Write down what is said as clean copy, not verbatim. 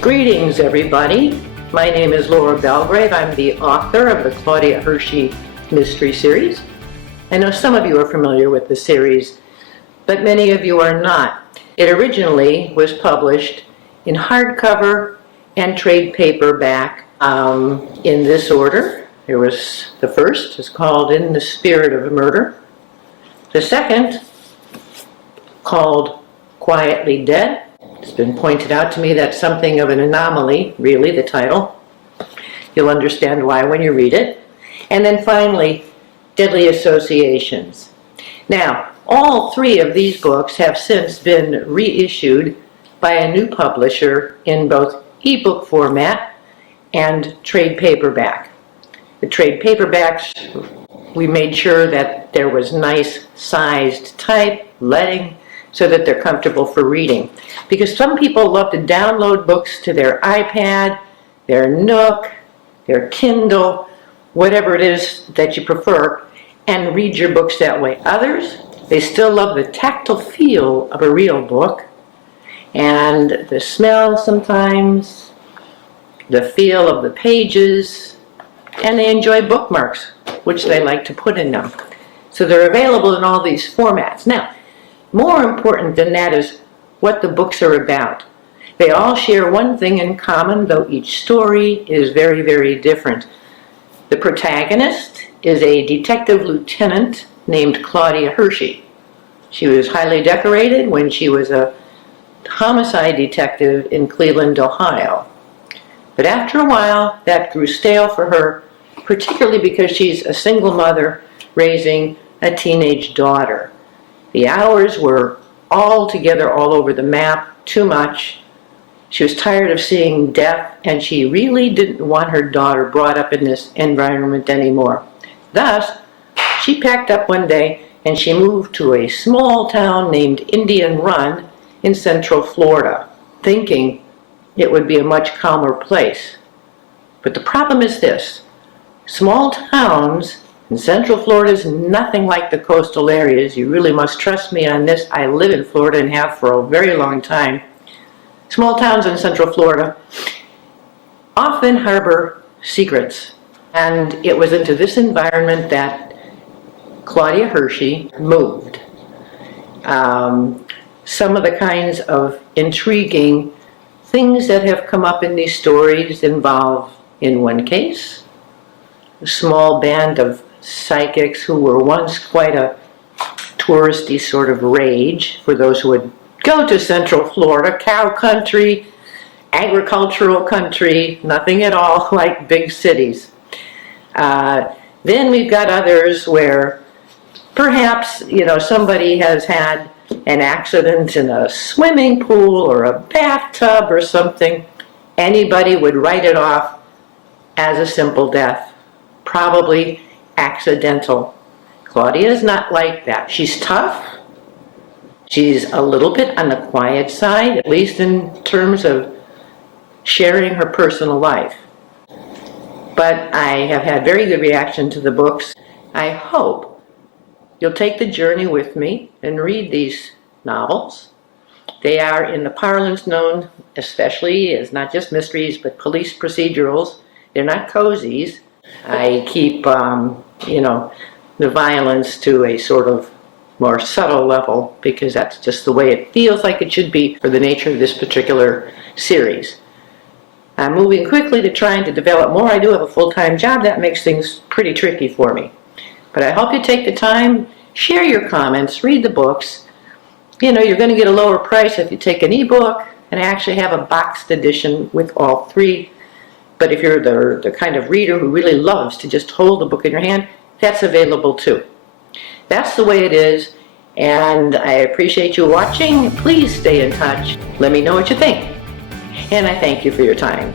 Greetings, everybody. My name is Laura Belgrave. I'm the author of the Claudia Hershey Mystery Series. I know some of you are familiar with the series, but many of you are not. It originally was published in hardcover and trade paperback in this order. There was the first is called In the Spirit of Murder. The second, called Quietly Dead. It's been pointed out to me that's something of an anomaly, really, the title. You'll understand why when you read it. And then finally, Deadly Associations. Now, all three of these books have since been reissued by a new publisher in both ebook format and trade paperback. The trade paperbacks, we made sure that there was nice sized type, leading, so that they're comfortable for reading. Because some people love to download books to their iPad, their Nook, their Kindle, whatever it is that you prefer, and read your books that way. Others, they still love the tactile feel of a real book, and the smell sometimes, the feel of the pages, and they enjoy bookmarks, which they like to put in them. So they're available in all these formats. Now, more important than that is what the books are about. They all share one thing in common, though each story is very, very different. The protagonist is a detective lieutenant named Claudia Hershey. She was highly decorated when she was a homicide detective in Cleveland, Ohio. But after a while, that grew stale for her, particularly because she's a single mother raising a teenage daughter. The hours were altogether all over the map, too much. She was tired of seeing death, and she really didn't want her daughter brought up in this environment anymore. Thus, she packed up one day and she moved to a small town named Indian Run in central Florida, thinking it would be a much calmer place. But the problem is this: small towns in Central Florida is nothing like the coastal areas. You really must trust me on this. I live in Florida and have for a very long time. Small towns in Central Florida often harbor secrets. And it was into this environment that Claudia Hershey moved. Some of the kinds of intriguing things that have come up in these stories involve, in one case, a small band of psychics who were once quite a touristy sort of rage for those who would go to Central Florida, cow country, agricultural country, nothing at all like big cities. Then we've got others where perhaps, somebody has had an accident in a swimming pool or a bathtub or something. Anybody would write it off as a simple death, probably accidental. Claudia is not like that. She's tough. She's a little bit on the quiet side, at least in terms of sharing her personal life. But I have had very good reaction to the books. I hope you'll take the journey with me and read these novels. They are, in the parlance, known especially as not just mysteries, but police procedurals. They're not cozies. I keep, the violence to a sort of more subtle level, because that's just the way it feels like it should be for the nature of this particular series. I'm moving quickly to trying to develop more. I do have a full-time job. That makes things pretty tricky for me. But I hope you take the time, share your comments, read the books. You're going to get a lower price if you take an ebook, and I actually have a boxed edition with all three. But if you're the kind of reader who really loves to just hold the book in your hand, that's available too. That's the way it is, and I appreciate you watching. Please stay in touch. Let me know what you think. And I thank you for your time.